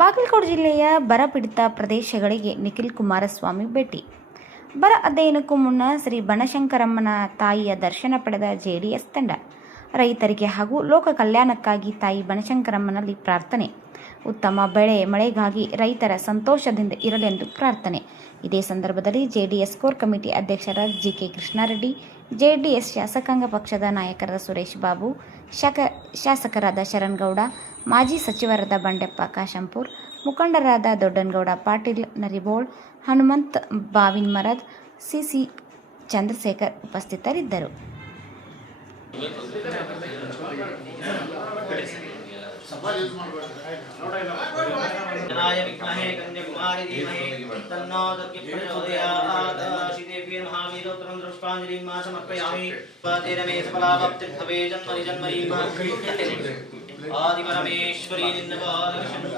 ಬಾಗಲಕೋಟೆ ಜಿಲ್ಲೆಯ ಬರಪೀಡಿತ ಪ್ರದೇಶಗಳಿಗೆ ನಿಖಿಲ್ ಕುಮಾರಸ್ವಾಮಿ ಭೇಟಿ. ಬರ ಅಧ್ಯಯನಕ್ಕೂ ಮುನ್ನ ಶ್ರೀ ಬನಶಂಕರಮ್ಮನ ತಾಯಿಯ ದರ್ಶನ ಪಡೆದ ಜೆಡಿಎಸ್ ತಂಡ. ರೈತರಿಗೆ ಹಾಗೂ ಲೋಕ ಕಲ್ಯಾಣಕ್ಕಾಗಿ ತಾಯಿ ಬನಶಂಕರಮ್ಮನಲ್ಲಿ ಪ್ರಾರ್ಥನೆ. ಉತ್ತಮ ಬೆಳೆ ಮಳೆಗಾಗಿ ರೈತರ ಸಂತೋಷದಿಂದ ಇರಲೆಂದು ಪ್ರಾರ್ಥನೆ. ಇದೇ ಸಂದರ್ಭದಲ್ಲಿ ಜೆಡಿಎಸ್ ಕೋರ್ ಕಮಿಟಿ ಅಧ್ಯಕ್ಷರಾದ ಜಿಕೆ ಕೃಷ್ಣಾರೆಡ್ಡಿ, ಜೆಡಿಎಸ್ ಶಾಸಕಾಂಗ ಪಕ್ಷದ ನಾಯಕರಾದ ಸುರೇಶ್ ಬಾಬು, ಶಾಸಕರಾದ ಶರಣ್ಗೌಡ, ಮಾಜಿ ಸಚಿವರಾದ ಬಂಡೆಪ್ಪ ಕಾಶಂಪುರ್, ಮುಖಂಡರಾದ ದೊಡ್ಡನಗೌಡ ಪಾಟೀಲ್ ನರಿಬೋಳ್, ಹನುಮಂತ್ ಬಾವಿನಮರದ್, ಸಿಸಿ ಚಂದ್ರಶೇಖರ್ ಉಪಸ್ಥಿತರಿದ್ದರು. जनाय विद्महे कन्याकुमारी धीमहि तन्नो दुर्गे प्रचोदयात् श्रीदेवी महावीरोत्तरं पुष्पाञ्जलिं मा समर्पयामि पातेरमे सफलावप्तिर्भवे जन्मनि जन्मनि मा आदि परमेश्वरी निन्दवादशन्तु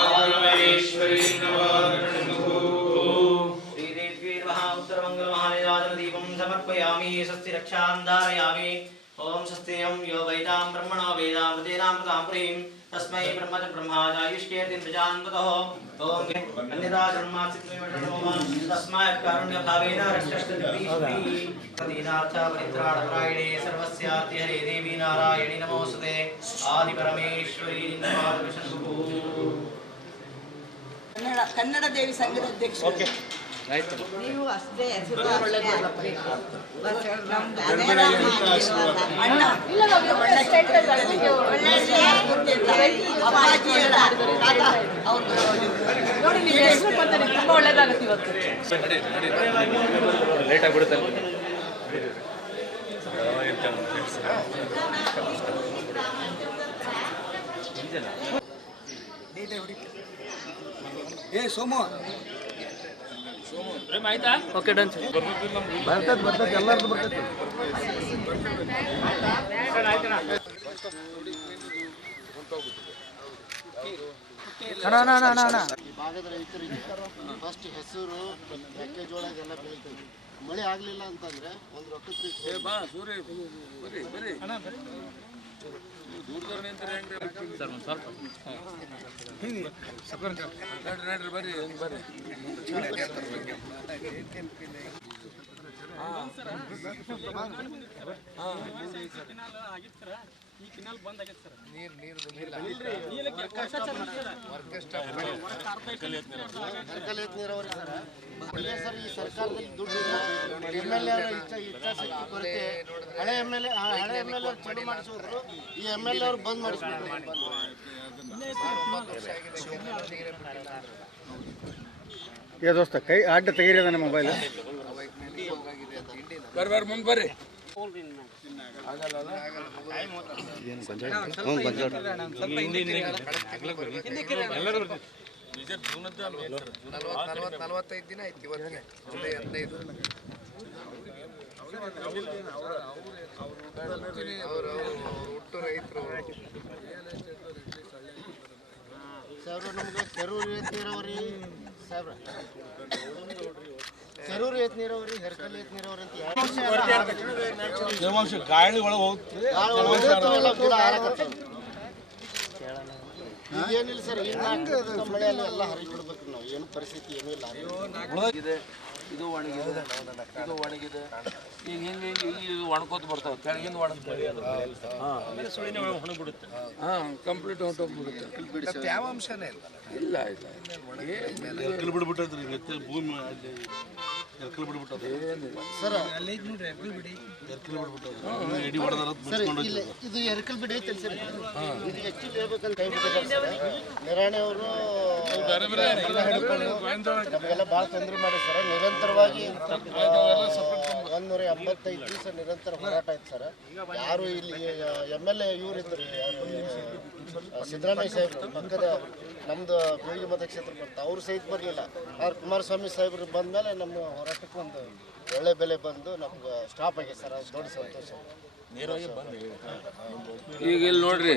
आदि परमेश्वरी निन्दवादशन्तु श्रीदेवी महाउत्तरमङ्गल महानिराजनदीपं समर्पयामि स्वस्ति रक्षां धारयामि ओम स्वस्तियं यो वैदां ब्रह्मणो वेदामृतेनां प्रदां पुरीं तस्मै ब्रह्म च ब्रह्मादायुष्केर्तिं प्रजान्वतः ओम अन्यदा ब्रह्मास्तित्वमेव तस्मात् कारुण्यभावेन रक्षस्तुतिः दीनार्थ परित्राणपरायणे सर्वस्यार्ति हरे देवी नारायणी नमोस्तुते आदि परमेश्वरी नमो ಕನ್ನಡ ದೇವಿ ಸಂಘದ ಅಧ್ಯಕ್ಷರು ನೀವು ಅಷ್ಟೇ ತುಂಬಾ ಒಳ್ಳೇದಾಗುತ್ತೆ ಇವತ್ತು. ಲೇಟ್ ಆಗ್ಬಿಡುತ್ತೆ. ಸೋಮು ಆಯ್ತಾ? Okay done. ಬರ್ತದೆ ಎಲ್ಲರದ್ದು ಬರ್ತೈತಿ. ಈ ಭಾಗದ ರೈತರಿಗೆ ಫಸ್ಟ್ ಹೆಸರು ಮೆಕ್ಕೆಜೋಳ ಎಲ್ಲ ಬೆಳಿತೀವಿ. ಮಳೆ ಆಗಲಿಲ್ಲ ಅಂತಂದ್ರೆ ಒಂದು ರೊಕ್ಕಕ್ಕೆ ನೀರಾವರಿ ಸರ್ ಈ ಸರ್ಕಾರದಲ್ಲಿ ದುಡ್ಡು MLA ಇಚ್ಛಾಶಕ್ತಿ ಕೊರತೆ. ಹಳೆ MLA ಚಲೋ ಮಾಡಿಸಿದ್ರು, ಈ MLA ಅವ್ರು ಬಂದ್ ಮಾಡಿಸ್ಬಿಟ್ರು. ದೋಸ್ತ ಕೈ ಅಡ್ಡ ತೆಗೀರದ ನಮ್ಮ ಮೊಬೈಲ್ ಬರ್ರಿ ಮುಂದೆ ಬರ್ರಿ. ನಲವತ್ತೈದು ದಿನ ಆಯ್ತು ಇವತ್ತಿಗೆ, ಜುಲೈ 15. ಅವರು ಹುಟ್ಟು ರೈತರು ಸಾಹೇಬ್ರ ನಮ್ಗೆ ಕೆರೂರು ಏತ್ ನೀರಾವರಿ ಸಾಹೇಬ್ರ, ಕೆರೂರು ಏತ್ ನೀರಾವರಿ, ಹೆರ್ಕಲ್ ಏತ್ ನೀರಾವರಿ ಅಂತ ಗಾಳಿ ಒಳಗೆ ಹೋಗ್ತದೆ. ಏನಿಲ್ಲ ಸರ್, ಮಳೆಯಲ್ಲಿ ಎಲ್ಲ ಹರಿಬಿಡ್ಬೇಕು ನಾವು. ಏನು ಪರಿಸ್ಥಿತಿ ಏನೂ ಇಲ್ಲ. ಇದು ಒಣಗಿದೆ, ಇದು ಒಣಗಿದೆ. ಈಗ ಹಿಂಗೆ ಇದು ಒಣಕೋತ ಬರ್ತಾವೆ, ಕೆಳಗಿಂದ ಒಣಗ್ತದೆ. ಕಂಪ್ಲೀಟ್ ಹೊಂಟೋಗ್ಬಿಡುತ್ತೆ. ಯಾವ ಅಂಶನೇ ಇಲ್ಲ ಇಲ್ಲ ಬಿಡ್ಬಿಟ್ಟದ್ರಿ ಭೂಮಿ ಸರ್. ಇದು ಎರ್ಕಲ್ ಬಿಡಿ ಐತೆ ಸರ್. ಇದು ಹೆಚ್ಚು ಹೇಳ್ಬೇಕಂತ ಹೇಳ್ಬಿಟ್ಟಿದ್ದಾರೆ ನಿರಾಣಿ ಅವರು. ನಮಗೆಲ್ಲ ಭಾಳ ತೊಂದರೆ ಮಾಡಿ ಸರ್. ನಿರಂತರವಾಗಿ 175 ದಿವಸ ನಿರಂತರ ಹೋರಾಟ ಆಯ್ತು ಸರ್. ಯಾರು ಇಲ್ಲಿ MLA ಇವ್ರು ಇದ್ರು, ಸಿದ್ದರಾಮಯ್ಯ ಸಾಹೇಬರು ಪಕ್ಕದ ನಮ್ದು ಬೀಳಿಗೆ ಮತಕ್ಷೇತ್ರ ಬರ್ತಾ, ಅವ್ರು ಸಹಿತ ಬರಲಿಲ್ಲ. ಆದ್ರೆ ಕುಮಾರಸ್ವಾಮಿ ಸಾಹೇಬರು ಬಂದ ಮೇಲೆ ನಮ್ಮ ಹೋರಾಟಕ್ಕೆ ಒಂದು ಒಳ್ಳೆ ಬೆಲೆ ಬಂದು ನಮ್ಗೆ ಸ್ಟಾಪ್ ಆಗಿದೆ ಸರ್. ಅದು ದೊಡ್ಡ ಸಂತೋಷ. ಈಗ ಇಲ್ಲಿ ನೋಡ್ರಿ,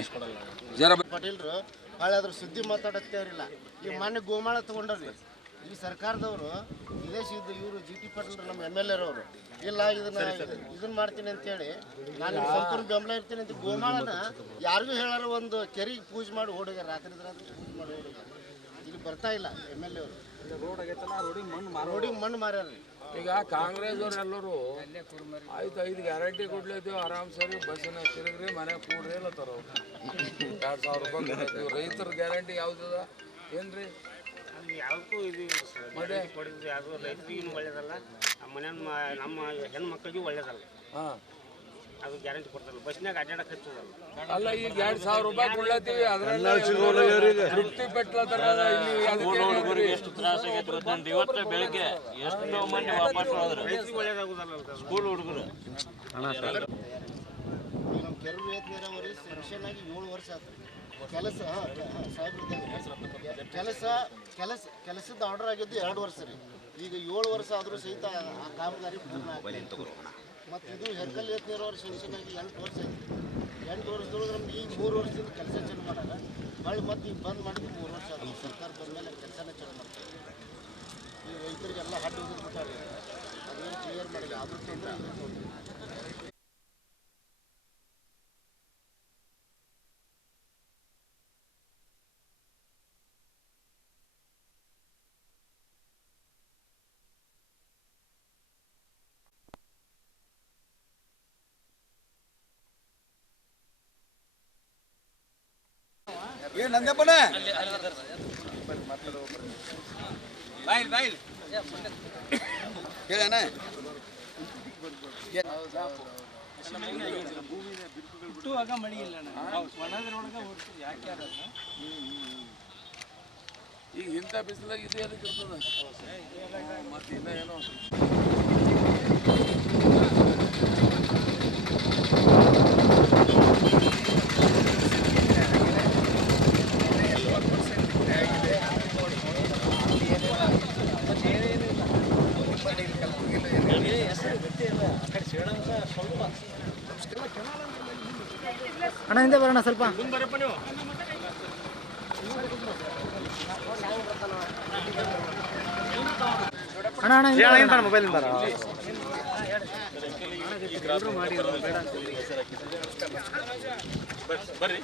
ಜರ ಪಾಟೀಲ್ರು ಭಾಳ ಅದ್ರ ಸುದ್ದಿ ಮಾತಾಡೋಕ್ಕೆ ಇರಲಿಲ್ಲ. ಈಗ ಮೊನ್ನೆ ಗೋಮಾಳ ತೊಗೊಂಡ್ರಿ, ಈ ಸರ್ಕಾರದವರು ಇದೇ ಇವರು ಜಿ ಟಿ ಪಾಟೀಲ್ ನಮ್ಮ ಎಮ್ ಎಲ್ ಎರವರು ಇಲ್ಲ ಇದನ್ನ ಮಾಡ್ತೀನಿ ಅಂತೇಳಿ ನಾನು ಸಂಪೂರ್ಣ ಬೆಂಬಲ ಇರ್ತೀನಿ ಅಂತ ಗೋಮಾಳನ ಯಾರಿಗೂ ಹೇಳಾರ ಒಂದು ಕೆರೆಗೆ ಪೂಜೆ ಮಾಡಿ ಓಡೋಗ್ಯಾರ ರಾತ್ರಿ ಪೂಜೆ ಮಾಡಿ ಓಡೋಗ್ಯಾರ ಇಲ್ಲಿ ಬರ್ತಾ ಇಲ್ಲ ಎಮ್ ಎಲ್ ಎ ಅವರು ರೋಡಿಗೆ ಮಣ್ಣು ಮಾರ್ಯಾರ. ಈಗ ಕಾಂಗ್ರೆಸ್ ಅವ್ರು ಎಲ್ಲರೂ ಆಯ್ತು 5 ಗ್ಯಾರಂಟಿ ಕೊಡ್ಲಿದ್ದೀವಿ ಆರಾಮ್ ಸರಿ ಬಸ್ಸಿನ ತಿರುಗ್ರಿ ಮನೆ ಕೂಡ್ರಿ ಅಲ್ಲತ್ತಾರ 2,000 ರೂಪಾಯಿ ಕೊಡ್ತೀವಿ. ರೈತರ ಗ್ಯಾರಂಟಿ ಯಾವ್ದದ ಏನ್ರಿ ಯಾವುದಕ್ಕೂ ಇದು ಕೊಡಿದ್ರೆ ಯಾವುದು ರೈತರಿಗೂ ಒಳ್ಳೇದಲ್ಲ, ನಮ್ಮ ಹೆಣ್ಮಕ್ಳಿಗೂ ಒಳ್ಳೇದಲ್ಲ. ಹಾಂ ಅದು ಗ್ಯಾರಂಟಿ ಕೊಡ್ತಾರಲ್ಲ, ಬಸ್ನಾಗ ಅಡ್ಡಾಡಕ್ಕೆ ಹಚ್ಚೋದಲ್ಲ. ಅಲ್ಲ ಈಗ 2,000 ರೂಪಾಯಿ ಕೊಡ್ಲತ್ತೀವಿ ಅದ್ರೆಲ್ಲ ತೃಪ್ತಿ ಪಟ್ಲತ್ತಾರ. ಎಷ್ಟು ತ್ರಾಸ ಆಗೈತೆ ಗೊತ್ತೇನ್ರಿ? ಇವತ್ತು ಬೆಳಿಗ್ಗೆ ಎಷ್ಟೋ ಮಂದಿ ವಾಪಸ್ ಹೋದ್ರು ರೈತರಿಗೆ ಒಳ್ಳೇದಾಗೋದಲ್ಲ ಸ್ಕೂಲ್ ಹುಡುಗರು. ನಮ್ಮ ಕೆರೆ ನೀರಾವರಿ ಸೆಕ್ಷನ್ ಆಗಿ 7 ವರ್ಷ ಆಯ್ತು. ಕೆಲಸದ ಆರ್ಡರ್ ಆಗಿದ್ದು 2 ವರ್ಷ ರೀ. ಈಗ 7 ವರ್ಷ ಆದರೂ ಸಹಿತ ಆ ಕಾಮಗಾರಿ ಪೂರ್ಣ ಆಗ್ತದೆ. ಮತ್ತು ಇದು ಹೆರ್ಕಲ್ ಏತ್ ನೀರಾವರಿ ಸೆಕ್ಷನ್ ಆಗಿ 8 ವರ್ಷ ಐತಿ. 8 ವರ್ಷದೊಳಗೆ ನಮ್ಗೆ ಈಗ 3 ವರ್ಷದಿಂದ ಕೆಲಸ ಚಾಲು ಮಾಡಾರ. ಹೊಳ್ಳಿ ಮತ್ತು ಈಗ ಬಂದ್ ಮಾಡಿದ್ದು 3 ವರ್ಷ ಆದರೂ ಸರ್ಕಾರ ಬಂದ ಮೇಲೆ ಕೆಲಸನೇ ಚಾಲು ಮಾಡ್ತಾರೆ. ಈ ರೈತರಿಗೆಲ್ಲ ಹಡ್ಡು ಹೋಗಿರ್ಬಿಟ್ಟಾರೆ, ಅದೇನು ಕ್ಲಿಯರ್ ಮಾಡಿಲ್ಲ. ಅದ್ರ ತೊಂದರೆ ಇದು ತೊಂದರೆ. ನಂದಪ್ಪನ ಹೇಳಣ್ಣ ಹುಟ್ಟುವಾಗ ಮಳಿ ಇಲ್ಲ ಒಣದ್ರೊಳಗೆ ಯಾಕೆ ಈಗ ಇಂಥ ಬಿಸಿಲಾಗ ಇದು ಅದಕ್ಕೆ ಇರ್ತದ ಮತ್ತೆ ಇಲ್ಲ ಏನೋ ಅಣ್ಣ ಹಿಂದೆ ಬರೋಣ ಸ್ವಲ್ಪ. ಅಣ್ಣ ಅಣ್ಣ ಮೊಬೈಲ್ ಬರ್ರಿ